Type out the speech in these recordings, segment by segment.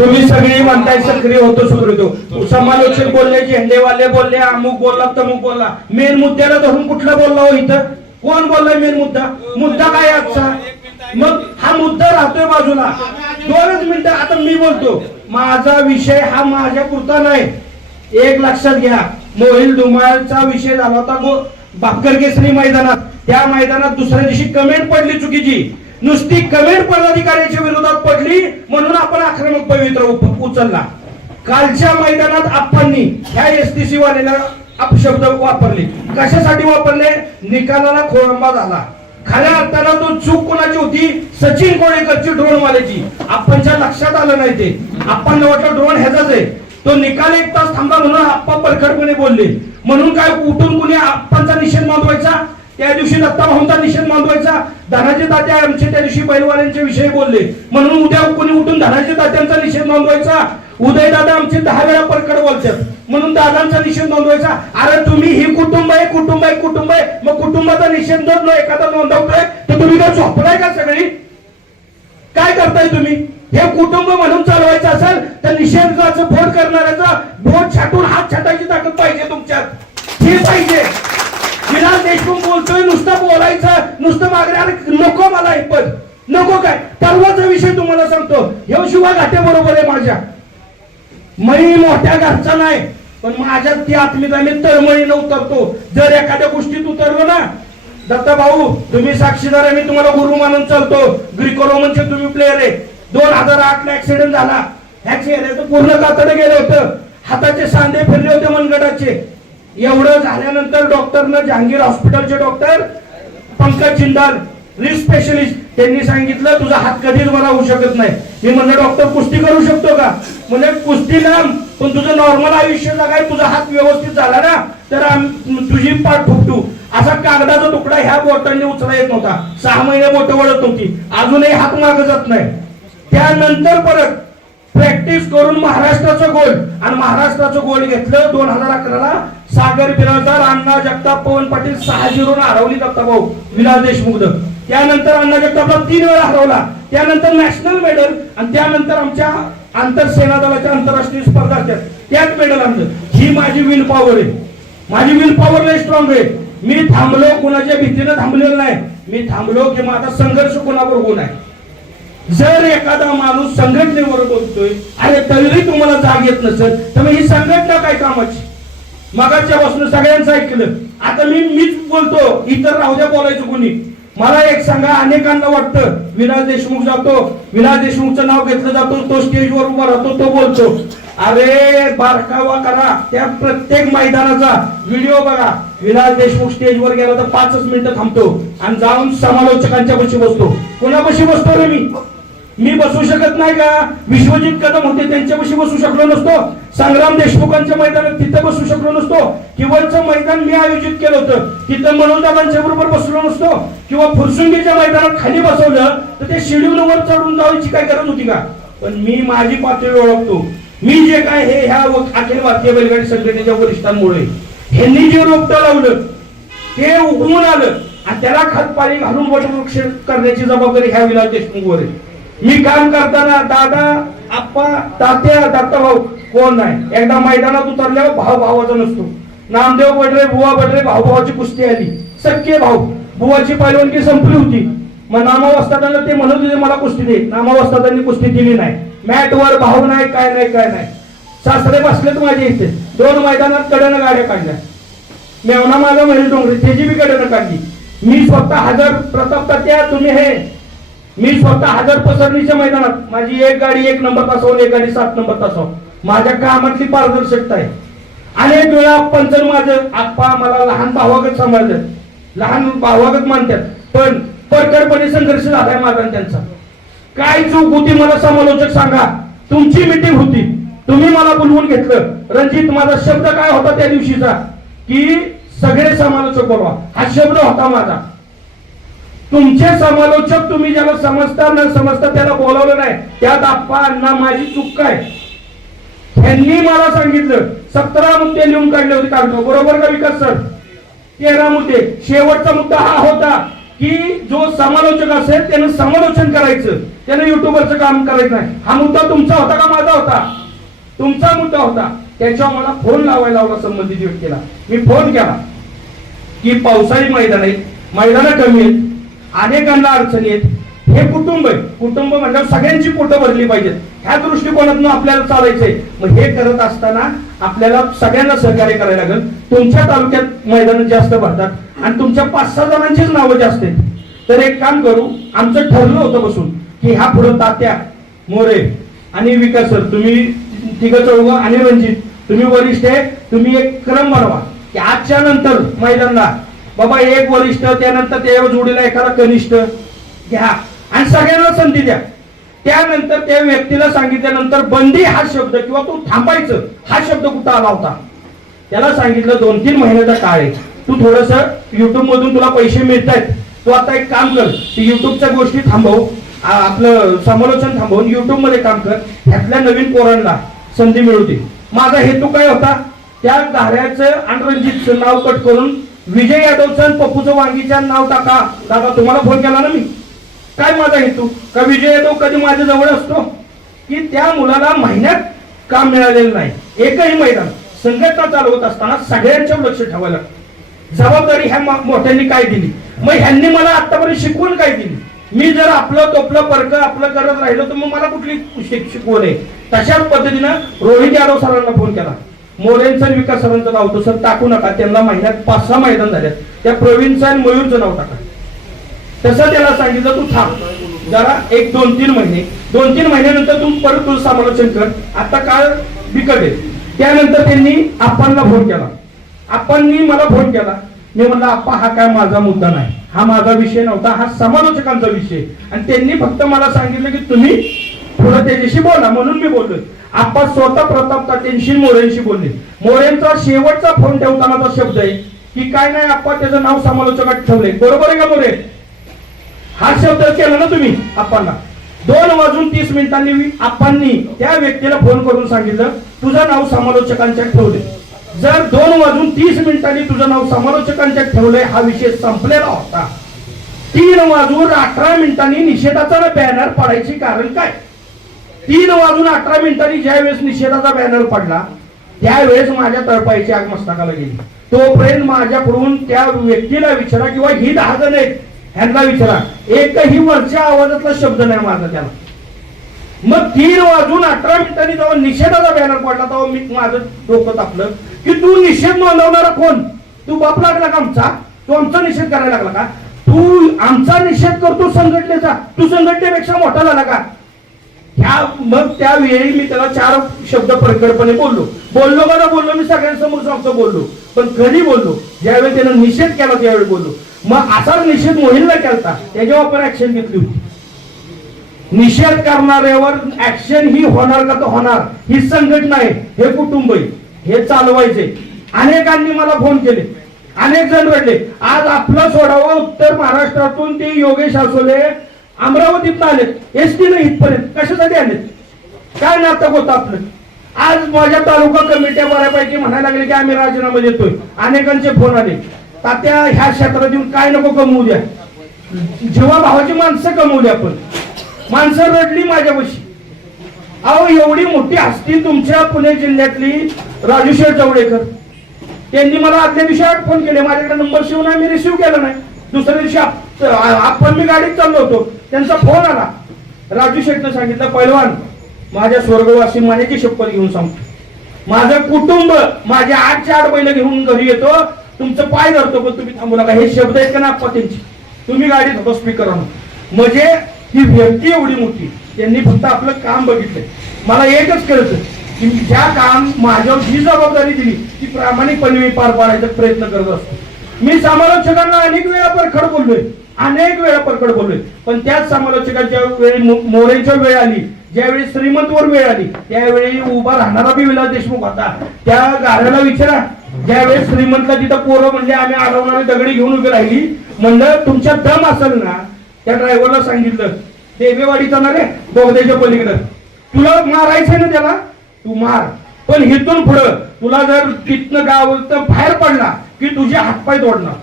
तुम्ही सगळी म्हणताय सक्रिय होतो सुधरतो समालोचक बोलले झेंडेवाले बोलले अमुक बोलला तमुक बोलला. मेन मुद्द्याला धरून कुठला बोलला हो इथं? कोण बोललाय मेन मुद्दा? मुद्दा काय आजचा? मग हा मुद्दा राहतोय बाजूला. दोनच मिनिटं आता मी बोलतो. माझा विषय हा माझ्या पुरता नाही. एक लक्षात घ्या. मोहिल धुमाळचा विषय झाला होता गो बाकर केसरी मैदानात. त्या मैदानात दुसऱ्या दिवशी कमेंट पडली चुकीची. नुसती कमेंट पदाधिकाऱ्याच्या विरोधात पडली म्हणून आपण आक्रमक पवित्र उचलला. कालच्या मैदानात आप्पांनी ह्या एसटीसी वाल्याला अपशब्द वापरले. कशासाठी वापरले? निकालाला खोळंबा झाला. खऱ्या अर्थानं तो चूक कोणाची होती? सचिन कोळेकरची ड्रोन वाल्याची. आपणच्या लक्षात आलं नाही ते. आपण वाटलं ड्रोन ह्याचाच आहे. तो निकाल एक तास थांबा म्हणून आप्पा परखडपणे बोलले. म्हणून काय उठून कुणी आप्पांचा निषेध नोंदवायचा? त्या दिवशी दत्ता भाऊंचा निषेध नोंदवायचा धनाजी तात्या आमचे त्या दिवशी बैलवाल्यांच्या विषयी बोलले. म्हणून उद्या कोणी उठून धनाजी तात्यांचा निषेध नोंदवायचा उदय दादा आमचे दहा वेळा परखड बोलतात. म्हणून दादांचा निषेध नोंदवायचा अरे तुम्ही ही कुटुंब आहे कुटुंब आहे कुटुंब आहे. मग कुटुंबाचा निषेध जर एखादा नोंदवतोय तर तुम्ही काय झोपलाय का सगळी? काय करताय तुम्ही? हे कुटुंब म्हणून चालवायचं असेल तर निषेधाचं फोड करणाऱ्याचा बोट छाटून हात छाटायची ताकद पाहिजे तुमच्यात. हे पाहिजे विलास देशमुख बोलतोय नुसतं बोलायचं नुसतं मागणे नको मला एक पद. नको काय? परवाचा विषय तुम्हाला सांगतो. हे शिवा घाटे बरोबर आहे माझ्या. मी मोठ्या घरचा नाही पण माझ्यात ती आत्मीयता मी तळमळीनं उतरतो. जर एखाद्या गोष्टीत उतरलो ना दत्ता भाऊ तुम्ही साक्षीदार आहे मी तुम्हाला गुरु मानून चालतो. ग्रिको रोमनचे तुम्ही प्लेअर आहे. दोन हजार आठ ला ऍक्सिडेंट झाला ऍक्सिडेंट पूर्ण कातडं गेलं होतं. हाताचे सांधे फिरले होते मनगटाचे. एवढं झाल्यानंतर डॉक्टरनं जहांगीर हॉस्पिटलचे doctor Pankaj Jindal risk specialist त्यांनी सांगितलं तुझा हात कधीच बरा होऊ शकत नाही. मी म्हणलं डॉक्टर कुस्ती करू शकतो का? म्हणजे कुस्ती लांब पण तुझं नॉर्मल आयुष्य जगाय तुझा हात व्यवस्थित झाला ना तर तुझी पाठ फुटू असा कागदाचा तुकडा ह्या बोटांनी उचला येत नव्हता. सहा महिने बोट वळत नव्हती अजूनही हात माग जात नाही. त्यानंतर परत प्रॅक्टिस करून महाराष्ट्राचं गोल. आणि महाराष्ट्राचं गोल घेतलं दोन हजार अकराला सागर बिराजदार अण्णा जगताप पवन पाटील सहा झिरो हरवली जाता भाऊ विलास देशमुख. त्यानंतर अण्णा जगतापला तीन वेळा हरवला. त्यानंतर नॅशनल मेडल आणि त्यानंतर आमच्या आंतर सेना दलाच्या आंतरराष्ट्रीय स्पर्धा असतात. त्यात मेडल आणलं. ही माझी विल पॉवर आहे. माझी विल पॉवर लय स्ट्रॉंग आहे. मी थांबलो कुणाच्या भीतीनं थांबलेलो नाही. मी थांबलो की माझा संघर्ष कोणावर होऊ आहे जर एखादा माणूस संघटनेवर बोलतोय अरे तरी तुम्हाला जाग येत नसेल तर मग ही संघटना काय कामाची? मगाच्या पासून सगळ्यांचं ऐकलं. आता मी मीच बोलतो इतर राहू द्या बोलायचं कोणी. मला एक सांगा अनेकांना वाटतं विलास देशमुख जातो विलास देशमुखचं नाव घेतलं जातो तो स्टेजवर उभा राहतो तो बोलतो. अरे बारकावा करा त्या प्रत्येक मैदानाचा व्हिडिओ बघा. विलास देशमुख स्टेजवर गेला तर पाचच मिनिटं थांबतो. आणि जाऊन समालोचकांच्या पशी बसतो. कोणापाशी बसतो रे मी? मी बसू शकत नाही का? विश्वजित कदम होते त्यांच्यापाशी बसू शकलो नसतो. संग्राम देशमुखांच्या मैदानात तिथं बसू शकलो नसतो. किंवा मैदान मी आयोजित केलं होतं. तिथं मनोदाबांच्या बरोबर बसलो नसतो. किंवा फुरसुंगीच्या मैदानात खाली बसवलं तर ते शेड्यूलवर चढून जावायची काय गरज होती का? पण मी माझी पातळी ओळखतो. मी जे काय हे ह्या अखिल भारतीय बैलगाडी संघटनेच्या वरिष्ठांमुळे ह्यांनी जे रोपटं लावलं ते उगवून आलं. आणि त्याला खत पाणी घालून वटवृक्ष करण्याची जबाबदारी ह्या विलास देशमुखवर आहे. ही काम करताना दादा आप्पा तात्या दत्ता भाऊ कोण नाही? एकदा मैदानात उतरल्यावर भाऊ भावाचा नसतो. नामदेव बडरे बुवा बडरे भाऊ भावाची कुस्ती आली. सख्खे भाऊ बुवाची पैलवानगी संपली होती. मग नामावस्थातांना ते म्हणत होते मला कुस्ती दे. नामावस्थातांनी कुस्ती दिली नाही. मॅटवर भाव भाऊ नाही काय नाही काय नाही. सासरे बसलेत माझ्या इथे. दोन मैदानात कड्यानं गाड्या काढल्या. मेवना माझा महेश डोंगरे त्याची बी कड्यानं काढली. मी स्वतः हजर प्रताप तात्या तुम्ही हे. मी स्वतः हजार पसरणीच्या मैदानात माझी एक गाडी एक नंबर तासावर एक गाडी सात नंबर तासावर माझ्या कामातली पारदर्शकता आहे. अनेक वेळा पंचन माझं आप्पा मला लहान भावागत समजलं लहान भावागत मानतात. पण परकरपणे संघर्ष झालाय माझा त्यांचा. काय चूक होती मला समालोचक सांगा. तुमची मीटिंग होती. तुम्ही मला बोलवून घेतलं. रणजित माझा शब्द काय होता त्या दिवशीचा? की सगळे समालोचक बोलवा. हा शब्द होता माझा. तुमचे समालोचक तुम्ही ज्याला समजता न समजता त्याला बोलावलं नाही. त्यात आप्पा अण्णा माझी चूक काय? त्यांनी मला सांगितलं सतरा मुद्दे लिहून काढले होते कागद. बरोबर का विकास सर? तेरा मुद्दे. शेवटचा मुद्दा हा होता की जो समालोचक असेल त्यानं समालोचन करायचं. त्यानं युट्यूबरचं काम करायचं नाही. हा मुद्दा तुमचा होता का माझा होता? तुमचा मुद्दा होता. त्याच्यावर मला फोन लावायला होता संबंधित व्यक्तीला. मी फोन केला की पावसाळी मैदान आहे. मैदानं कमी आहेत अनेकांना अडचणी आहेत. हे कुटुंब आहे कुटुंब म्हटल्यावर सगळ्यांची पोटं भरली पाहिजेत. ह्या दृष्टिकोनातून आपल्याला चालायचंय. मग हे करत असताना आपल्याला सगळ्यांना सहकार्य करायला लागेल. तुमच्या तालुक्यात मैदान जास्त भरतात आणि तुमच्या पाच सहा जणांचीच नावं जास्त आहेत. तर एक काम करू. आमचं ठरलं होतं बसून की ह्या पुढं तात्या मोरे आणि विकास सर तुम्ही तिघ चौघ आणि रणजित तुम्ही वरिष्ठ आहे तुम्ही एक क्रम बनवा. की आजच्या नंतर मैदानला बाबा एक वरिष्ठ त्यानंतर त्या जोडीला एखादा कनिष्ठ. घ्या. आणि सगळ्यांना संधी द्या. त्यानंतर त्या व्यक्तीला सांगितल्यानंतर बंदी हा शब्द किंवा तू थांबायचं हा शब्द कुठं आला होता? त्याला सांगितलं दोन तीन महिन्याचा काळ आहे. तू थोडस युट्यूब मधून तुला पैसे मिळत आहेत तू आता एक काम कर युट्यूबच्या गोष्टी थांबव. आपलं समालोचन थांबवून युट्यूबमध्ये काम कर. ह्यातल्या नवीन पोरांना संधी मिळू दे. माझा हेतू काय होता? त्या धाऱ्याचं आणि रणजितचं नाव कट करून विजय यादवचं आणि पप्पूचं वांगीच्या नाव टाका. दादा तुम्हाला फोन केला ना मी? काय माझा हेतू? का विजय यादव कधी माझ्या जवळ असतो? की त्या मुलाला महिन्यात काम मिळालेलं नाही. एकही मैदान संघटना चालवत असताना सगळ्यांच्यावर लक्ष ठेवायला लागतं. जबाबदारी ह्या मोठ्यांनी काय दिली? मग ह्यांनी मला आतापर्यंत शिकवून काय दिली? मी जर आपलं तोपलं परक आपलं करत राहिलो तर मग मला कुठली शिक- शिकवण आहे तशाच पद्धतीनं रोहित यादव सरांना फोन केला. मोरेंचा आणि विकास सरांचं नाव होतं. सर टाकू नका. त्यांना महिन्यात पाच सहा मैदान झाल्यात त्या प्रवीणचं आणि मयूरचं नाव टाका. तसं त्याला सांगितलं तू थांब. जरा एक दोन तीन महिने. दोन तीन महिन्यानंतर तू परत तुझं समालोचन कर. आता काळ बिकट आहे. त्यानंतर त्यांनी आप्पांना फोन केला. आप्पांनी मला फोन केला. मी म्हणलं आप्पा हा काय माझा मुद्दा नाही. हा माझा विषय नव्हता. हा समालोचकांचा विषय आणि त्यांनी फक्त मला सांगितलं की तुम्ही पुढे त्याच्याशी बोला. म्हणून मी बोललो आप्पा स्वतः प्रताप तात्यांशी मोरेंशी बोलले. मोरेंचा शेवटचा फोन ठेवतानाचा शब्द आहे की काय नाही आप्पा त्याचं नाव समालोचकात ठेवले बरोबर आहे का मोरे? हा शब्द केला ना तुम्ही आपांना दोन वाजून तीस मिनिटांनी आपांनी त्या व्यक्तीला फोन करून सांगितलं तुझं नाव समालोचकांच्या ठेवले जर दोन वाजून तीस मिनिटांनी तुझं नाव समालोचकांच्या ठेवलंय हा विषय संपलेला होता. तीन वाजून अठरा मिनिटांनी निषेधाचा बॅनर पडायची कारण काय? तीन वाजून अठरा मिनिटांनी ज्या वेळेस निषेधाचा बॅनर पडला त्यावेळेस माझ्या तळपायची आग मस्तकाला गेली. तोपर्यंत माझ्याकडून त्या व्यक्तीला विचारा किंवा ही दहा जण आहेत ह्यांना विचारा. एकही वरच्या आवाजातला शब्द नाही माझा त्याला. मग तीन वाजून अठरा मिनिटांनी जेव्हा निषेधाचा बॅनर पडला तेव्हा मी माझं डोकं तापलं की तू निषेध नोंदवणारा कोण? तू बाप लागला का आमचा? तू आमचा निषेध करायला लागला का? तू आमचा निषेध करतो संघटनेचा. तू संघटनेपेक्षा मोठा झाला का? ह्या मग त्यावेळी मी त्याला चार शब्द प्रकटपणे बोललो. बोललो का ना बोललो मी सगळ्यांसमोर सांगतो बोललो. पण कधी बोललो? ज्यावेळी त्यानं निषेध केला त्यावेळी बोललो. मग असाच निषेध मोहिलला केलता. त्याच्यावर आपण ऍक्शन घेतली होती. निषेध करणाऱ्यावर ऍक्शन ही होणार का तर होणार. ही संघटना आहे हे कुटुंब आहे हे चालवायचे अनेकांनी मला फोन केले. अनेक जण रडले. आज आपलं सोडावं उत्तर महाराष्ट्रातून ते योगेश आसोले अमरावतीत आलेत. एस इथपर्यंत. कशासाठी आलेत? काय नाटक होतं आपलं? आज माझ्या तालुका कमिट्या बऱ्यापैकी म्हणायला लागले की आम्ही राजीनामा देतोय. अनेकांचे फोन आले. तात्या ह्या क्षेत्रात येऊन काय नको कमवू द्या. जेव्हा भावाची माणसं कमवली आपण. माणसं रडली माझ्यापाशी. अहो एवढी मोठी हस्ती तुमच्या पुणे जिल्ह्यातली राजूशेठ जवडेकर. त्यांनी मला आदल्या दिवशी आठ फोन केले. माझ्याकडे नंबर शिवून आहे मी रिसिव्ह केला नाही. दुसऱ्या दिवशी तर आपण मी गाडीत चाललो होतो. त्यांचा फोन आला. राजू शेठनं सांगितलं पैलवान माझ्या स्वर्गवासी माझ्याची शपथ घेऊन सांगतो. माझं कुटुंब माझे आठच्या आठ बैल घेऊन घरी येतो. तुमचं पाय धरतो पण तुम्ही थांबू नका. हे शब्द आहेत का ना आप्पा त्यांची. तुम्ही गाडीत होतो स्पीकर म्हणजे ही व्यक्ती एवढी मोठी त्यांनी फक्त आपलं काम बघितलंय मला एकच कळतं की ज्या काम माझ्यावर जी जबाबदारी दिली ती प्रामाणिकपणे मी पार पाडायचा प्रयत्न करत असतो. मी समालोचकांना अनेक वेळा परखड बोललोय अनेक वेळा परखड बोललोय. पण त्याच समालोचकांच्या वेळी मोरेच्या वेळ आली ज्यावेळी श्रीमंतवर वेळ आली त्यावेळी उभा राहणारा बी विलास देशमुख होता. त्या गाऱ्याला विचारा ज्यावेळेस श्रीमंतला तिथं पोरं म्हणले आम्ही आरवणारी दगडी घेऊन उभी राहिली. म्हणलं तुमच्या दम असेल ना? त्या ड्रायव्हरला सांगितलं देवेवाडीचा ना रे बोगद्याच्या पलीकडं. तुला मारायचंय ना त्याला? तू मार पण हिथून पुढं तुला जर तिथनं गाव तर बाहेर पडला की तुझे हातपाय तोडणार.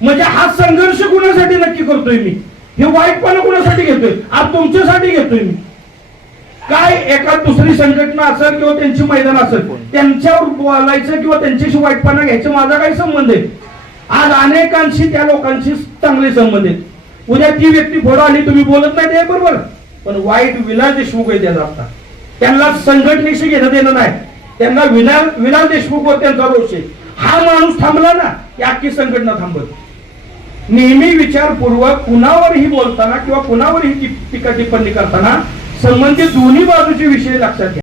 म्हणजे हा संघर्ष कुणासाठी नक्की करतोय मी? हे वाईटपणा कुणासाठी घेतोय? आज तुमच्यासाठी घेतोय मी. काय एका दुसरी संघटना असेल किंवा त्यांची मैदान असेल त्यांच्यावर बोलायचं किंवा त्यांच्याशी वाईटपणा घ्यायचं माझा काही संबंध आहे. आज अनेकांशी त्या लोकांशी चांगले संबंध आहेत. उद्या ती व्यक्ती फोडा आली तुम्ही बोलत नाही ते बरोबर. पण वाईट विलास देशमुख आहे त्याचा आता. त्यांना संघटनेशी घेणं देणं नाही. त्यांना विलास विलास देशमुखवर त्यांचा रोष आहे. हा माणूस थांबला ना की अख्खी संघटना थांबत. नेहमी विचारपूर्वक कुणावरही बोलताना किंवा कुणावरही टीका टिप्पणी करताना संबंधित दोन्ही बाजूचे विषय लक्षात घ्या.